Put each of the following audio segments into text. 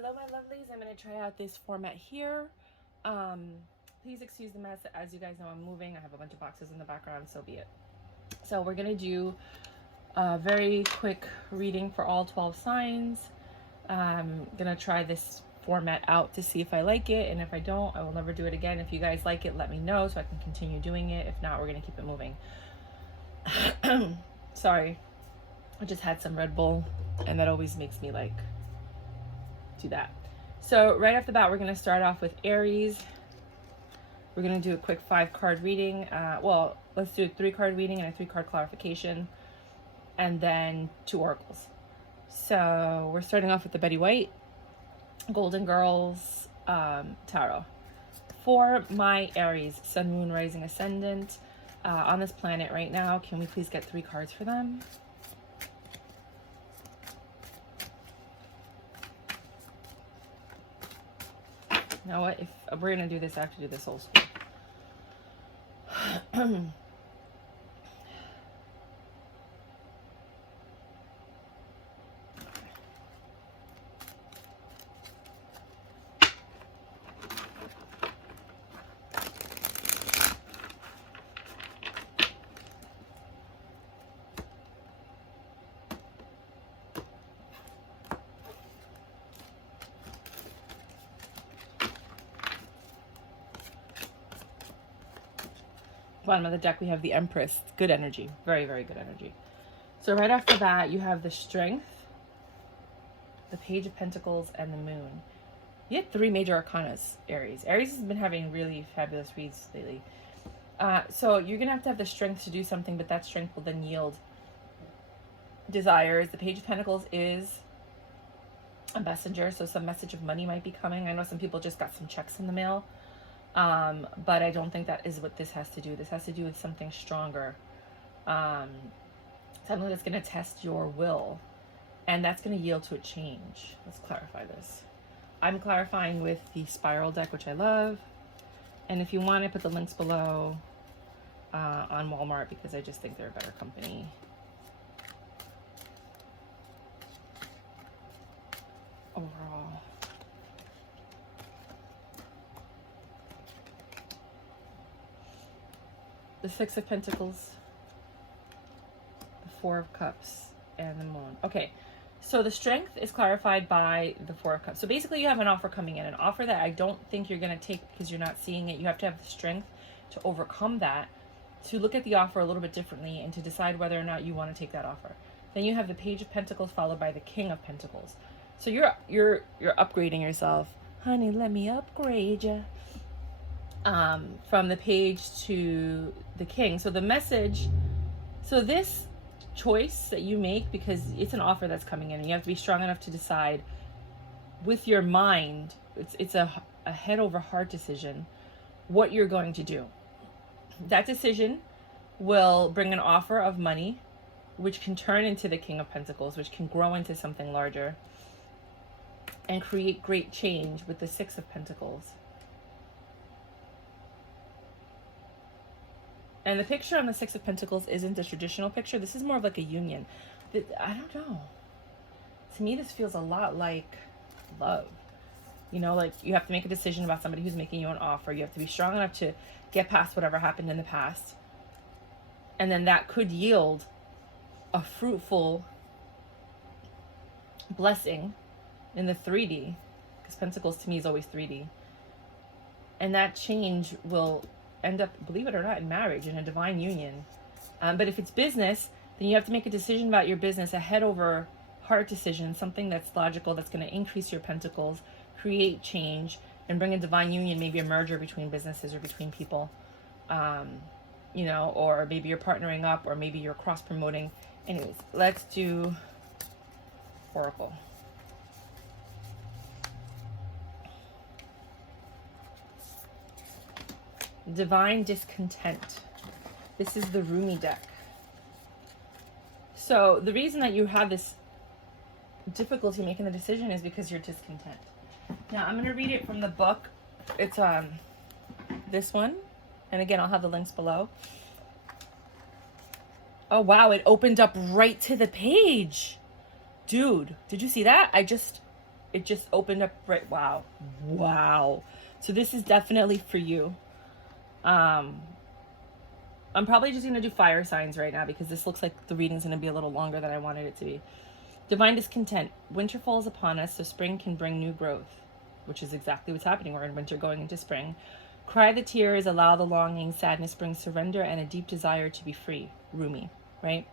Hello my lovelies, I'm going to try out this format here. Please excuse the mess. As you guys know, I'm moving. I have a bunch of boxes in the background, so be it. So we're going to do a very quick reading for all 12 signs. I'm going to try this format out to see if I like it, and if I don't, I will never do it again. If you guys like it, let me know so I can continue doing it. If not, we're going to keep it moving. Sorry, I just had some Red Bull, and that always makes me like do that. So right off the bat, we're going to start off with Aries. We're going to do a quick 5-card reading. Well, let's do a 3-card reading and a 3-card clarification, and then 2 oracles. So we're starting off with the Betty White Golden Girls Tarot. For my Aries, Sun, Moon, Rising, Ascendant on this planet right now, can we please get 3 cards for them? You know what? If we're going to do this, I have to do this old school. Bottom of the deck, we have the Empress. Good energy. Very, very good energy. So right off the bat, you have the Strength, the Page of Pentacles, and the Moon. You had 3 major arcanas, Aries. Aries has been having really fabulous reads lately. So you're going to have the strength to do something, but that strength will then yield desires. The Page of Pentacles is a messenger, so some message of money might be coming. I know some people just got some checks in the mail. But I don't think that is what this has to do. This has to do with something stronger. Something that's going to test your will. And that's going to yield to a change. Let's clarify this. I'm clarifying with the Spiral deck, which I love. And if you want, I put the links below on Walmart because I just think they're a better company. Overall. The 6 of Pentacles, the 4 of Cups, and the Moon. Okay, so the Strength is clarified by the 4 of Cups. So basically you have an offer coming in, an offer that I don't think you're going to take because you're not seeing it. You have to have the strength to overcome that, to look at the offer a little bit differently, and to decide whether or not you want to take that offer. Then you have the Page of Pentacles followed by the King of Pentacles. So you're upgrading yourself. Honey, let me upgrade you. From the Page to the King. So the message, so this choice that you make, because it's an offer that's coming in and you have to be strong enough to decide with your mind, it's a head over heart decision, what you're going to do. That decision will bring an offer of money, which can turn into the King of Pentacles, which can grow into something larger and create great change with the 6 of Pentacles. And the picture on the 6 of Pentacles isn't a traditional picture. This is more of like a union. I don't know. To me, this feels a lot like love. You know, like you have to make a decision about somebody who's making you an offer. You have to be strong enough to get past whatever happened in the past. And then that could yield a fruitful blessing in the 3D. Because Pentacles to me is always 3D. And that change will end up, believe it or not, in marriage, in a divine union. But if it's business, then you have to make a decision about your business, a head over heart decision, something that's logical, that's going to increase your pentacles, create change, and bring a divine union, maybe a merger between businesses or between people. You know, or maybe you're partnering up, or maybe you're cross promoting. Anyways, let's do Oracle. Divine Discontent. This is the Rumi deck. So the reason that you have this difficulty making the decision is because you're discontent. Now I'm going to read it from the book. It's this one, and again I'll have the links below. Oh wow, it opened up right to the page. Dude, did you see that? I just It just opened up right. Wow. Wow. So this is definitely for you. I'm probably just going to do fire signs right now because this looks like the reading's going to be a little longer than I wanted it to be. Divine discontent. Winter falls upon us, so spring can bring new growth, which is exactly what's happening. We're in winter going into spring. Cry the tears, allow the longing, sadness brings surrender and a deep desire to be free. Rumi, right?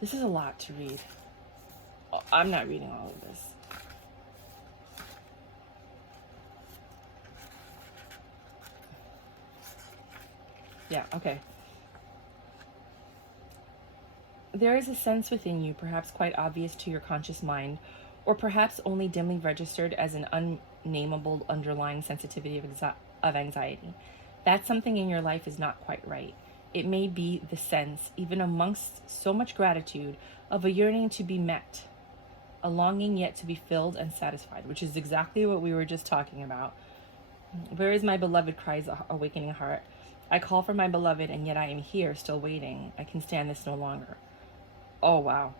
This is a lot to read. I'm not reading all of this. Yeah, okay. There is a sense within you, perhaps quite obvious to your conscious mind, or perhaps only dimly registered as an unnameable underlying sensitivity of anxiety. That something in your life is not quite right. It may be the sense, even amongst so much gratitude, of a yearning to be met, a longing yet to be filled and satisfied, which is exactly what we were just talking about. Where is my beloved, cries the awakening heart. I call for my beloved, and yet I am here, still waiting. I can stand this no longer. Oh, wow.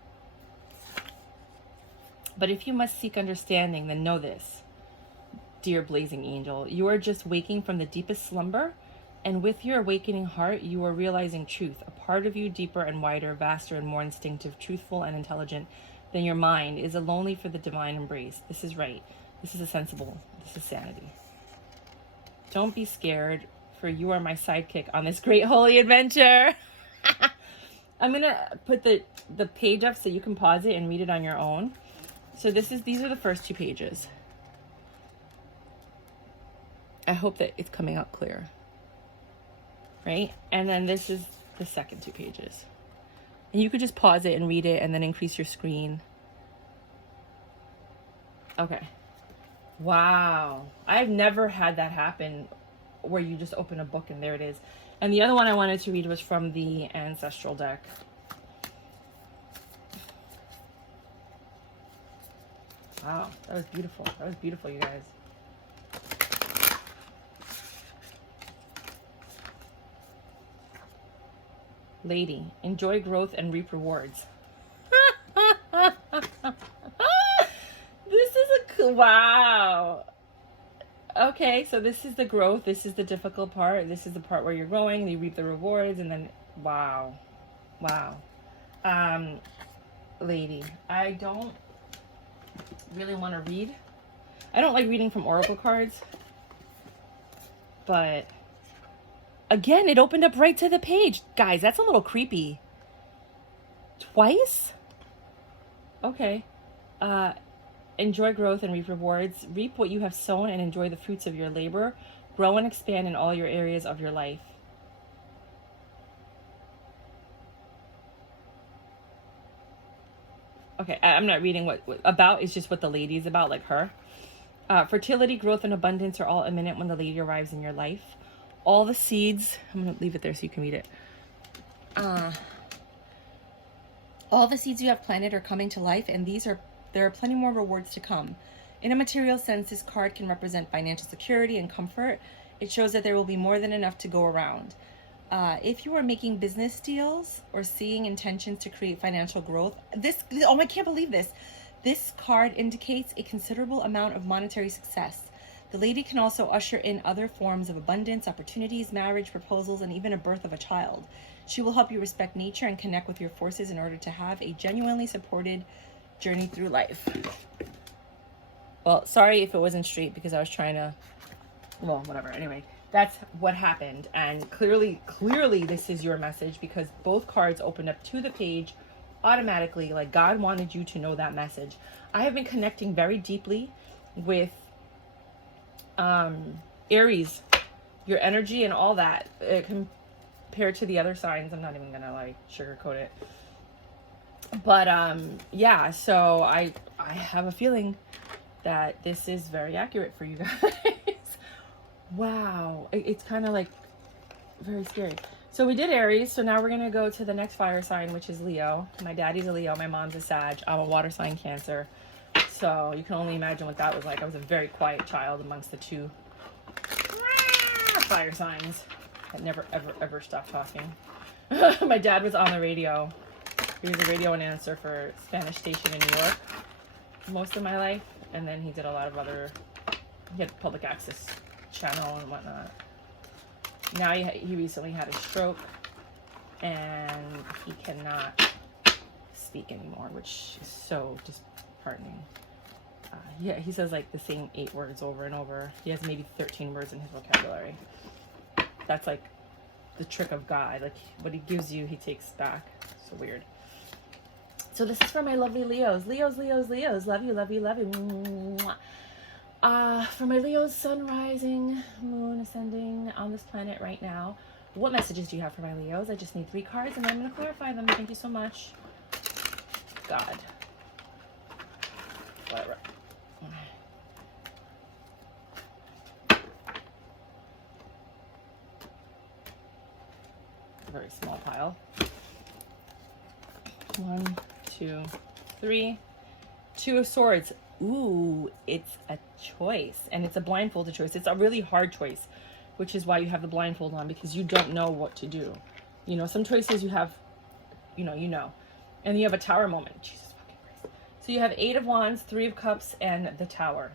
But if you must seek understanding, then know this, dear blazing angel, you are just waking from the deepest slumber, and with your awakening heart, you are realizing truth. A part of you deeper and wider, vaster and more instinctive, truthful and intelligent than your mind is lonely for the divine embrace. This is right. This is a sensible. This is sanity. Don't be scared, for you are my sidekick on this great holy adventure. I'm going to put the page up so you can pause it and read it on your own. So these are the first 2 pages. I hope that it's coming out clear. Right? And then this is the second 2 pages. And you could just pause it and read it and then increase your screen. Okay. Wow. I've never had that happen where you just open a book and there it is. And the other one I wanted to read was from the Ancestral deck. Wow, that was beautiful. That was beautiful, you guys. Lady, enjoy growth and reap rewards. This is wow. Okay, so this is the growth. This is the difficult part. This is the part where you're growing, you reap the rewards, and then wow. Lady, I don't really want to read. I don't like reading from oracle cards, but again, it opened up right to the page. Guys, that's a little creepy. Twice? Okay. Enjoy growth and reap rewards. Reap what you have sown and enjoy the fruits of your labor. Grow and expand in all your areas of your life. Okay, I'm not reading what about. It's just what the lady is about, like her. Fertility, growth, and abundance are all imminent when the lady arrives in your life. All the seeds, I'm going to leave it there so you can read it. All the seeds you have planted are coming to life, and there are plenty more rewards to come. In a material sense, this card can represent financial security and comfort. It shows that there will be more than enough to go around. If you are making business deals or seeing intentions to create financial growth, oh, I can't believe this. This card indicates a considerable amount of monetary success. The lady can also usher in other forms of abundance, opportunities, marriage, proposals, and even a birth of a child. She will help you respect nature and connect with your forces in order to have a genuinely supported journey through life. Well, sorry if it wasn't straight because I was trying to, well, whatever. Anyway, that's what happened. And clearly this is your message because both cards opened up to the page automatically. Like God wanted you to know that message. I have been connecting very deeply with Aries, your energy and all that compared to the other signs. I'm not even gonna like sugarcoat it, but yeah, so I have a feeling that this is very accurate for you guys. Wow, it's kind of like very scary. So we did Aries, so now we're gonna go to the next fire sign, which is Leo. My daddy's a Leo, my mom's a Sag, I'm a water sign, Cancer. So you can only imagine what that was like. I was a very quiet child amongst the two fire signs that never ever stopped talking. My dad was on the radio. He was a radio announcer for a Spanish station in New York most of my life, and then he did a lot of other, he had public access channel and whatnot. Now he recently had a stroke, and he cannot speak anymore, which is so disheartening. Yeah, he says like the same 8 words over and over. He has maybe 13 words in his vocabulary. That's like the trick of God. Like what he gives you, he takes back. So weird. So this is for my lovely Leos. Leos. Love you, love you, love you. For my Leos, sun rising, moon ascending on this planet right now. What messages do you have for my Leos? I just need 3 cards, and then I'm going to clarify them. Thank you so much. God. Whatever. Very small pile. 1, 2, 3. 2 of Swords. Ooh, it's a choice, and it's a blindfolded choice. It's a really hard choice, which is why you have the blindfold on, because you don't know what to do. You know, some choices you have, you know, and you have a Tower moment. Jesus fucking Christ. So you have 8 of Wands, 3 of Cups, and the Tower.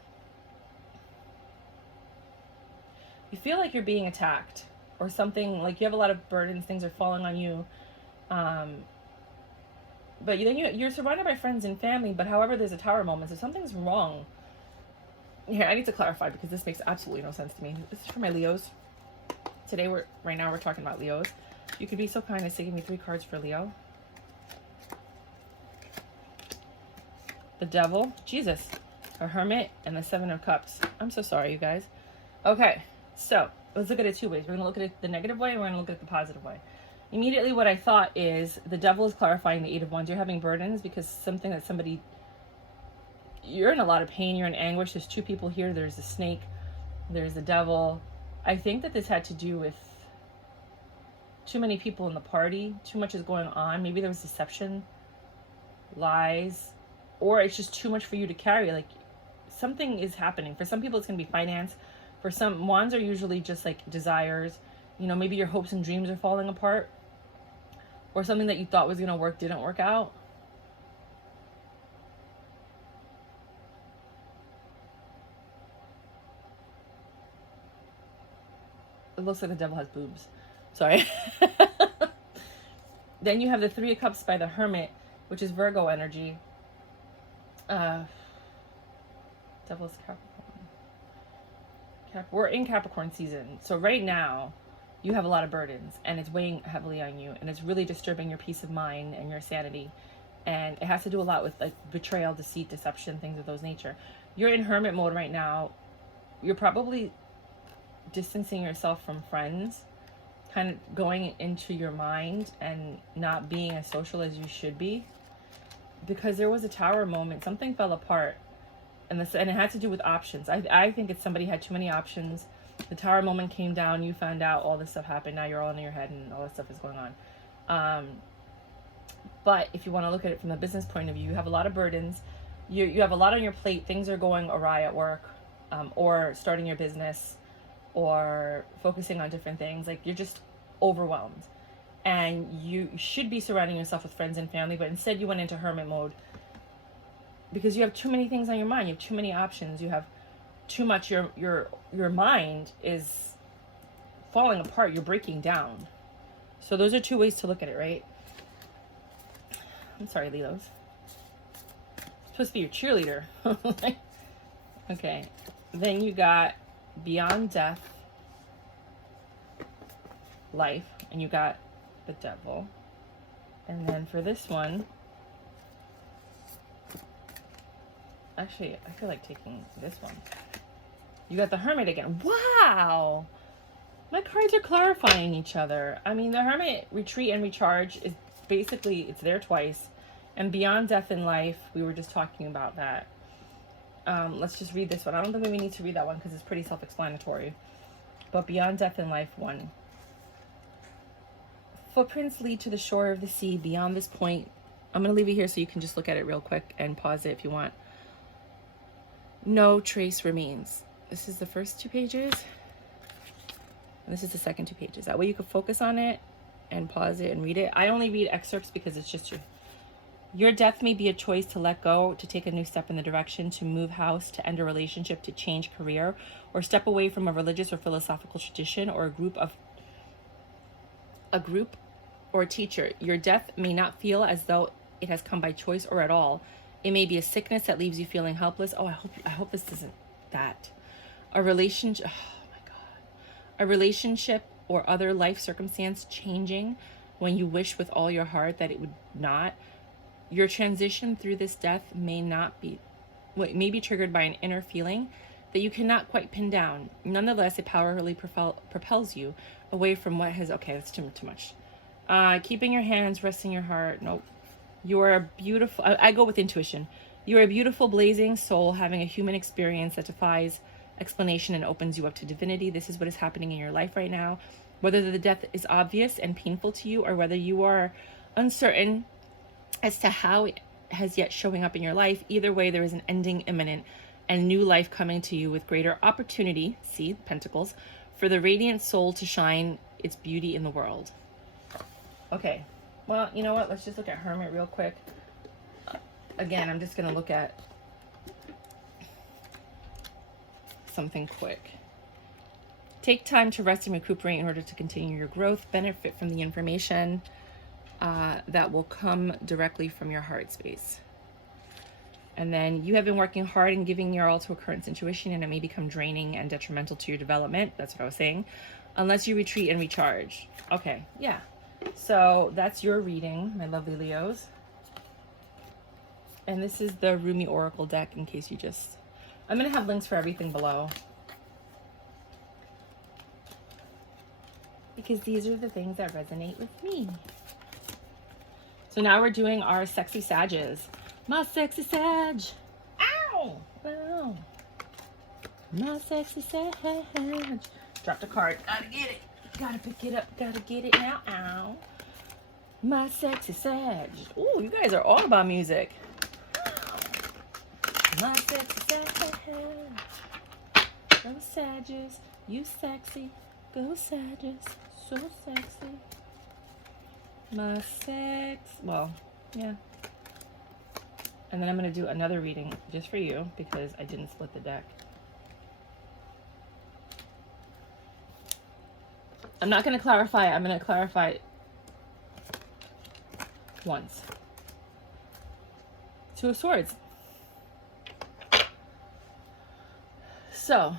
You feel like you're being attacked, or something, like you have a lot of burdens, things are falling on you. But then you're surrounded by friends and family, but however, there's a Tower moment, so something's wrong. Here, I need to clarify, because this makes absolutely no sense to me. This is for my Leos. Today, right now we're talking about Leos. You could be so kind as to give me 3 cards for Leo. The Devil, Jesus, a Hermit, and the 7 of Cups. I'm so sorry, you guys. Okay, so let's look at it 2 ways. We're going to look at it the negative way, and we're going to look at it the positive way. Immediately what I thought is the Devil is clarifying the 8 of Wands. You're having burdens because something that somebody, you're in a lot of pain, you're in anguish. There's 2 people here. There's the Snake, there's the Devil. I think that this had to do with too many people in the party. Too much is going on. Maybe there was deception, lies, or it's just too much for you to carry. Like something is happening. For some people it's going to be finance. For some, Wands are usually just like desires. You know, maybe your hopes and dreams are falling apart, or something that you thought was going to work didn't work out. It looks like the Devil has boobs. Sorry. Then you have the 3 of Cups by the Hermit, which is Virgo energy. Devil's Capricorn. We're in Capricorn season. So right now, you have a lot of burdens, and it's weighing heavily on you, and it's really disturbing your peace of mind and your sanity. And it has to do a lot with like betrayal, deceit, deception, things of those nature. You're in hermit mode right now. You're probably distancing yourself from friends, kind of going into your mind and not being as social as you should be, because there was a Tower moment. Something fell apart, and it had to do with options. I think it's somebody had too many options. The Tower moment came down, you found out all this stuff happened, now you're all in your head and all this stuff is going on. But if you want to look at it from the business point of view, you have a lot of burdens. You have a lot on your plate. Things are going awry at work, or starting your business, or focusing on different things. Like you're just overwhelmed. And you should be surrounding yourself with friends and family, but instead you went into hermit mode because you have too many things on your mind. You have too many options. You have too much. Your mind is falling apart. You're breaking down. So those are 2 ways to look at it, right? I'm sorry, Leos. I'm supposed to be your cheerleader. Okay. Then you got Beyond Death, Life, and you got the Devil. And then for this one, actually, I feel like taking this one. You got the Hermit again. Wow! My cards are clarifying each other. I mean, the Hermit, retreat and recharge, is basically, it's there twice. And Beyond Death and Life, we were just talking about that. Let's just read this one. I don't think we need to read that one because it's pretty self-explanatory. But Beyond Death and Life 1. Footprints lead to the shore of the sea. Beyond this point, I'm going to leave it here so you can just look at it real quick and pause it if you want. No trace remains. This is the first 2 pages. And this is the second 2 pages. That way you can focus on it and pause it and read it. I only read excerpts because it's just Your death may be a choice to let go, to take a new step in the direction, to move house, to end a relationship, to change career, or step away from a religious or philosophical tradition or a group or a teacher. Your death may not feel as though it has come by choice or at all. It may be a sickness that leaves you feeling helpless. Oh, I hope this isn't that. A relationship, oh my God. A relationship or other life circumstance changing when you wish with all your heart that it would not. Your transition through this death may be triggered by an inner feeling that you cannot quite pin down. Nonetheless, it powerfully propels you away from what has, okay, that's too much. Keeping your hands, resting your heart. Nope. You are a beautiful, I go with intuition. You are a beautiful, blazing soul having a human experience that defies explanation and opens you up to divinity. This is what is happening in your life right now. Whether the death is obvious and painful to you or whether you are uncertain as to how it has yet showing up in your life, either way, there is an ending imminent and new life coming to you with greater opportunity, see, Pentacles, for the radiant soul to shine its beauty in the world. Okay, well, you know what? Let's just look at Hermit real quick. Again, I'm just going to look at something quick. Take time to rest and recuperate in order to continue your growth. Benefit from the information that will come directly from your heart space. And then you have been working hard and giving your all to a current situation, and it may become draining and detrimental to your development. That's what I was saying. Unless you retreat and recharge. Okay, yeah. So that's your reading, my lovely Leos. And this is the Rumi Oracle deck in case you just... I'm going to have links for everything below. Because these are the things that resonate with me. So now we're doing our sexy Sages. My sexy Sag. Ow! Ow. My sexy Sag. Dropped a card. Gotta get it. Gotta pick it up. Gotta get it now. Ow. My sexy Sag. Ooh, you guys are all about music. My sexy Sag. Go Sages. You sexy. Go Sages. So sexy. My sex. Well, yeah. And then I'm going to do another reading just for you because I didn't split the deck. I'm not going to clarify. I'm going to clarify once. Two of Swords. So,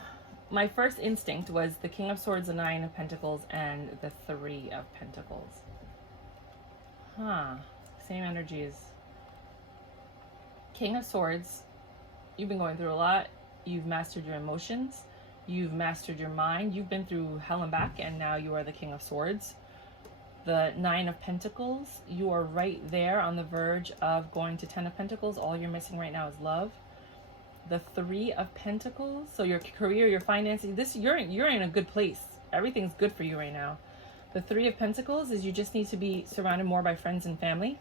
my first instinct was the King of Swords, the Nine of Pentacles, and the Three of Pentacles. Huh. Same energies. King of Swords, you've been going through a lot. You've mastered your emotions. You've mastered your mind. You've been through hell and back, and now you are the King of Swords. The Nine of Pentacles, you are right there on the verge of going to Ten of Pentacles. All you're missing right now is love. The Three of Pentacles, so your career, your finances, you're in a good place. Everything's good for you right now. The Three of Pentacles is you just need to be surrounded more by friends and family,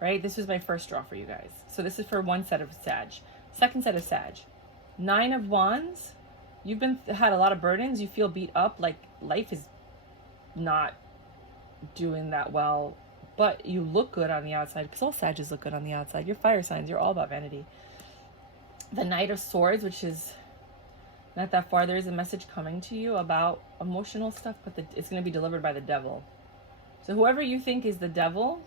right? This was my first draw for you guys. So this is for one set of Sag. Second set of Sag. Nine of Wands, you've had a lot of burdens. You feel beat up, like life is not doing that well, but you look good on the outside because all Sages look good on the outside. You're fire signs. You're all about vanity. The Knight of Swords, which is not that far. There is a message coming to you about emotional stuff, but it's going to be delivered by the devil. So whoever you think is the devil,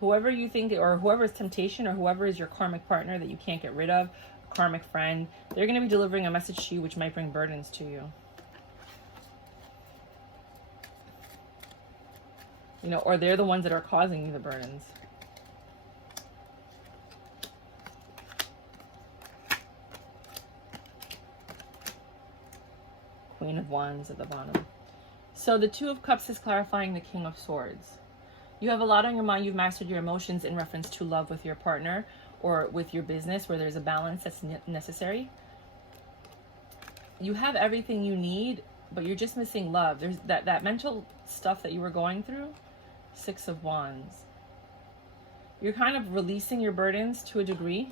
whoever you think, or whoever is temptation, or whoever is your karmic partner that you can't get rid of, a karmic friend, they're going to be delivering a message to you which might bring burdens to you. You know, or they're the ones that are causing you the burdens. Queen of Wands at the bottom. So the Two of Cups is clarifying the King of Swords. You have a lot on your mind. You've mastered your emotions in reference to love with your partner or with your business, where there's a balance that's necessary. You have everything you need, but you're just missing love. There's that mental stuff that you were going through. Six of Wands. You're kind of releasing your burdens to a degree.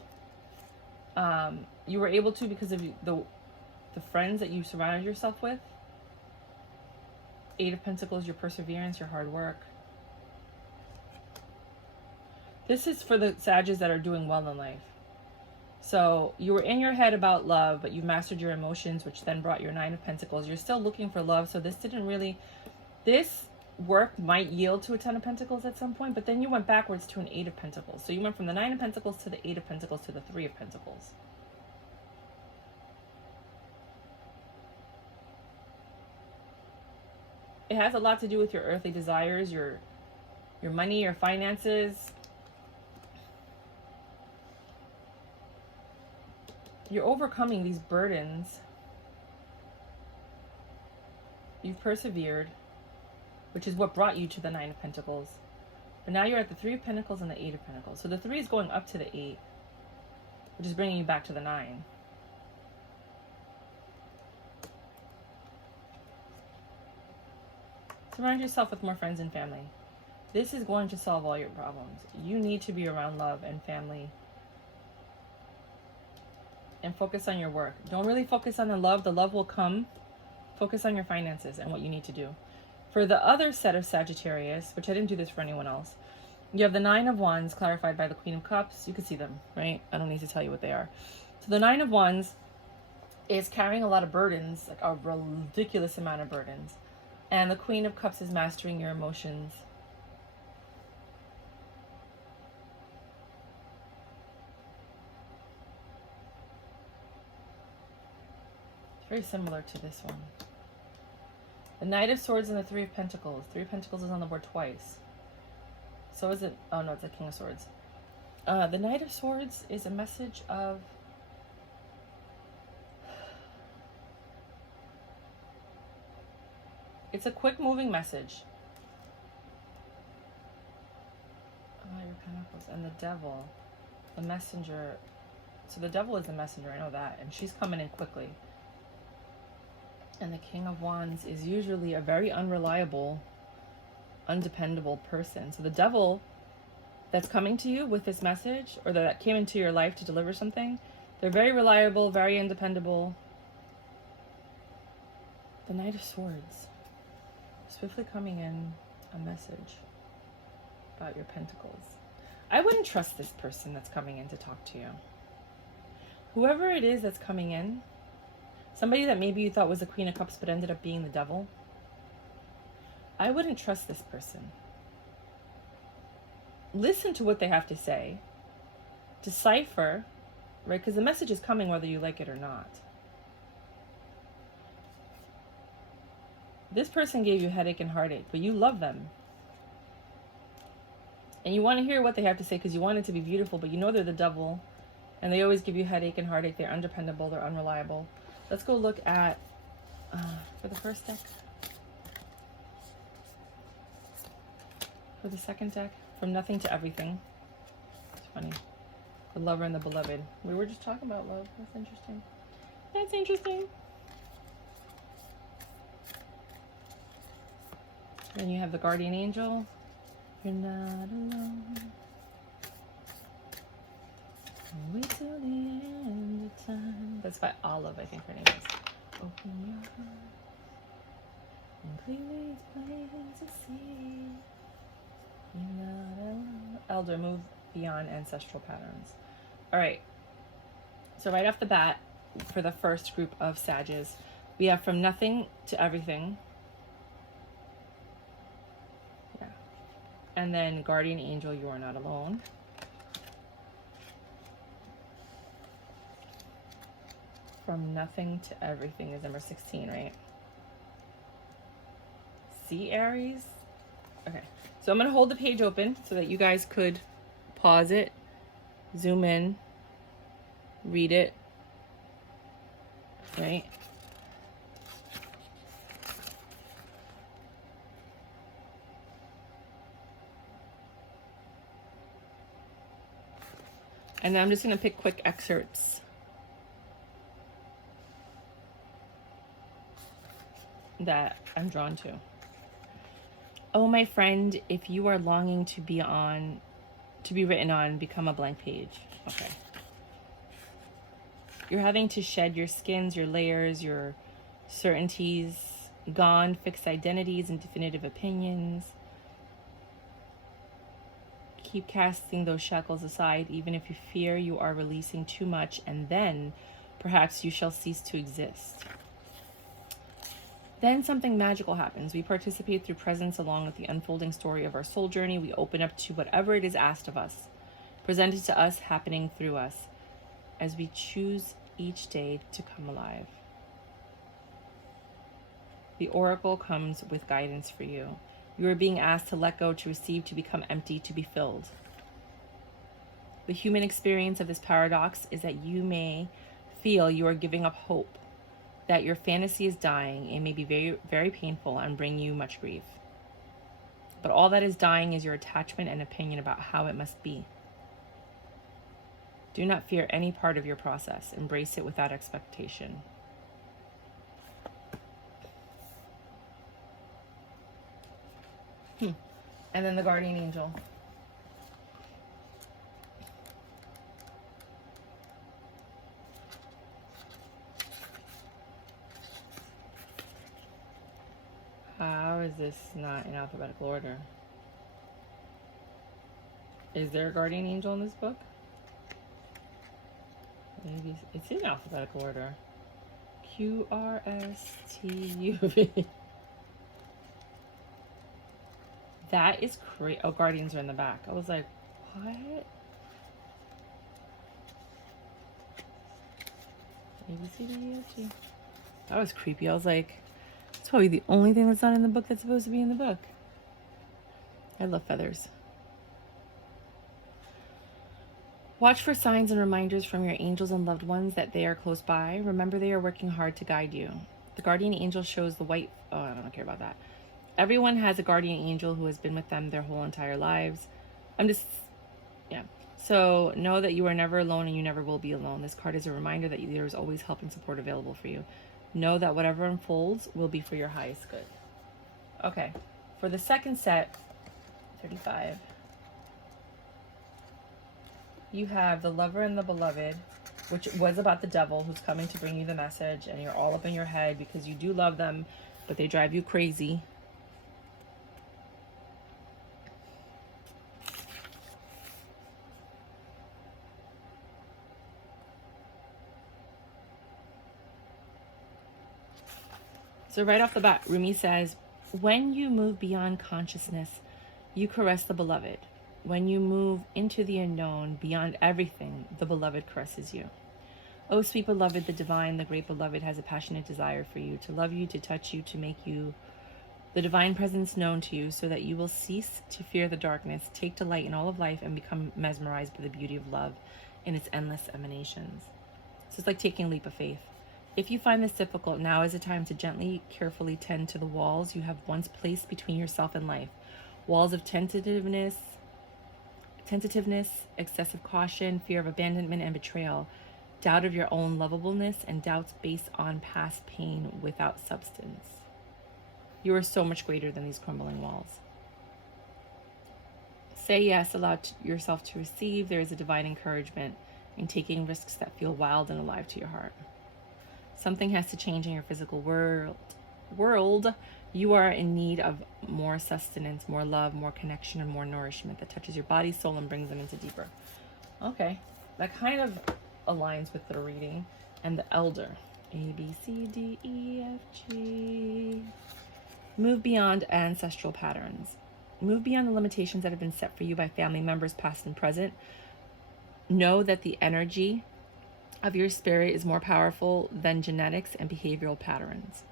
You were able to because of the friends that you surrounded yourself with. Eight of Pentacles, your perseverance, your hard work. This is for the Sagittarius that are doing well in life. So you were in your head about love, but you mastered your emotions, which then brought your Nine of Pentacles. You're still looking for love. So this didn't really, this work might yield to a Ten of Pentacles at some point, but then you went backwards to an Eight of Pentacles. So you went from the Nine of Pentacles to the Eight of Pentacles to the Three of Pentacles. It has a lot to do with your earthly desires, your money, your finances. You're overcoming these burdens. You've persevered, which is what brought you to the Nine of Pentacles. But now you're at the Three of Pentacles and the Eight of Pentacles. So the 3 is going up to the 8, which is bringing you back to the 9. Surround yourself with more friends and family. This is going to solve all your problems. You need to be around love and family. And focus on your work. Don't really focus on the love. The love will come. Focus on your finances and what you need to do. For the other set of Sagittarius, which I didn't do this for anyone else, you have the Nine of Wands clarified by the Queen of Cups. You can see them, right? I don't need to tell you what they are. So the Nine of Wands is carrying a lot of burdens, like a ridiculous amount of burdens. And the Queen of Cups is mastering your emotions. Very similar to this one. The Knight of Swords and the Three of Pentacles. Three of Pentacles is on the board twice. So is it... Oh, no, it's the King of Swords. The Knight of Swords is a message of... It's a quick-moving message. Your Pentacles. And the Devil. The Messenger. So the Devil is the messenger, I know that. And she's coming in quickly. And the King of Wands is usually a very unreliable, undependable person. So the devil that's coming to you with this message, or that came into your life to deliver something, they're very reliable, very undependable. The Knight of Swords. Swiftly coming in a message about your pentacles. I wouldn't trust this person that's coming in to talk to you. Whoever it is that's coming in, somebody that maybe you thought was the Queen of Cups but ended up being the Devil, I wouldn't trust this person. Listen to what they have to say. Decipher, right? Because the message is coming whether you like it or not. This person gave you headache and heartache, but you love them. And you want to hear what they have to say because you want it to be beautiful, but you know they're the devil. And they always give you headache and heartache. They're undependable. They're unreliable. Let's go look at, for the first deck. For the second deck, From Nothing to Everything. It's funny. The Lover and the Beloved. We were just talking about love. That's interesting. That's interesting. Then you have the Guardian Angel. You're not alone. Wait till the end of time. That's by Olive, I think her name is. Open your heart. And clearly it's plain to see. You're not alone. Elder, move beyond ancestral patterns. Alright. So right off the bat, for the first group of Sages, we have From Nothing to Everything. Yeah. And then Guardian Angel, You Are Not Alone. From Nothing to Everything is number 16, right? See, Aries? Okay. So I'm going to hold the page open so that you guys could pause it, zoom in, read it, right? And then I'm just going to pick quick excerpts that I'm drawn to. Oh, my friend, if you are longing to be written on, become a blank page. Okay. You're having to shed your skins, your layers, your certainties, gone, fixed identities, and definitive opinions. keep casting those shackles aside, even if you fear you are releasing too much, and then perhaps you shall cease to exist. Then something magical happens. We participate through presence along with the unfolding story of our soul journey. We open up to whatever it is asked of us, presented to us, happening through us, as we choose each day to come alive. The oracle comes with guidance for you. You are being asked to let go, to receive, to become empty, to be filled. The human experience of this paradox is that you may feel you are giving up hope, that your fantasy is dying. It may be very, very painful and bring you much grief. But all that is dying is your attachment and opinion about how it must be. Do not fear any part of your process. Embrace it without expectation. And then the guardian angel. How is this not in alphabetical order? Is there a guardian angel in this book? Maybe it's in alphabetical order. Q, R, S, T, U, V. That is crazy. Oh, guardians are in the back. I was like, what? A, B, C, D, E, F, G. That was creepy. I was like, it's probably the only thing that's not in the book that's supposed to be in the book. I love feathers. Watch for signs and reminders from your angels and loved ones that they are close by. Remember, they are working hard to guide you. The guardian angel shows the white... Oh, I don't care about that. Everyone has a guardian angel who has been with them their whole entire lives. Yeah. So know that you are never alone and you never will be alone. This card is a reminder that there is always help and support available for you. Know that whatever unfolds will be for your highest good. Okay. For the second set, 35, you have the lover and the beloved, which was about the devil who's coming to bring you the message, and you're all up in your head because you do love them, but they drive you crazy. So right off the bat, Rumi says, when you move beyond consciousness, you caress the beloved. When you move into the unknown, beyond everything, the beloved caresses you. Oh, sweet beloved, the divine, the great beloved has a passionate desire for you, to love you, to touch you, to make you the divine presence known to you, so that you will cease to fear the darkness, take delight in all of life, and become mesmerized by the beauty of love in its endless emanations. So it's like taking a leap of faith. If you find this difficult, now is a time to gently, carefully tend to the walls you have once placed between yourself and life. Walls of tentativeness, excessive caution, fear of abandonment and betrayal, doubt of your own lovableness, and doubts based on past pain without substance. You are so much greater than these crumbling walls. Say yes, allow yourself to receive. There is a divine encouragement in taking risks that feel wild and alive to your heart. Something has to change in your physical world. You are in need of more sustenance, more love, more connection, and more nourishment that touches your body, soul, and brings them into deeper. Okay, that kind of aligns with the reading. And the elder. A, B, C, D, E, F, G. Move beyond ancestral patterns. Move beyond the limitations that have been set for you by family members, past and present. Know that the energy of your spirit is more powerful than genetics and behavioral patterns.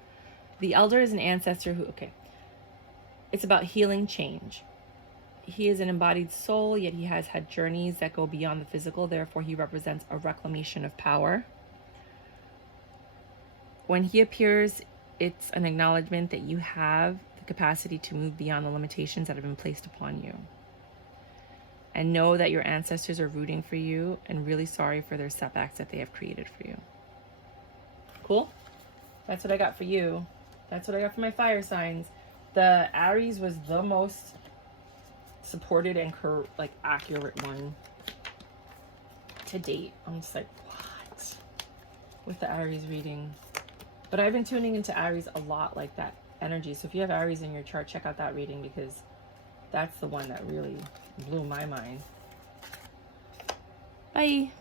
The elder is an ancestor who, it's about healing change. He is an embodied soul, yet he has had journeys that go beyond the physical. Therefore, he represents a reclamation of power. When he appears, it's an acknowledgement that you have the capacity to move beyond the limitations that have been placed upon you. And know that your ancestors are rooting for you and really sorry for their setbacks that they have created for you. Cool? That's what I got for you. That's what I got for my fire signs. The Aries was the most supported and accurate one to date. I'm just like, what? With the Aries reading. But I've been tuning into Aries a lot, like that energy. So if you have Aries in your chart, check out that reading, because that's the one that really blew my mind. Bye.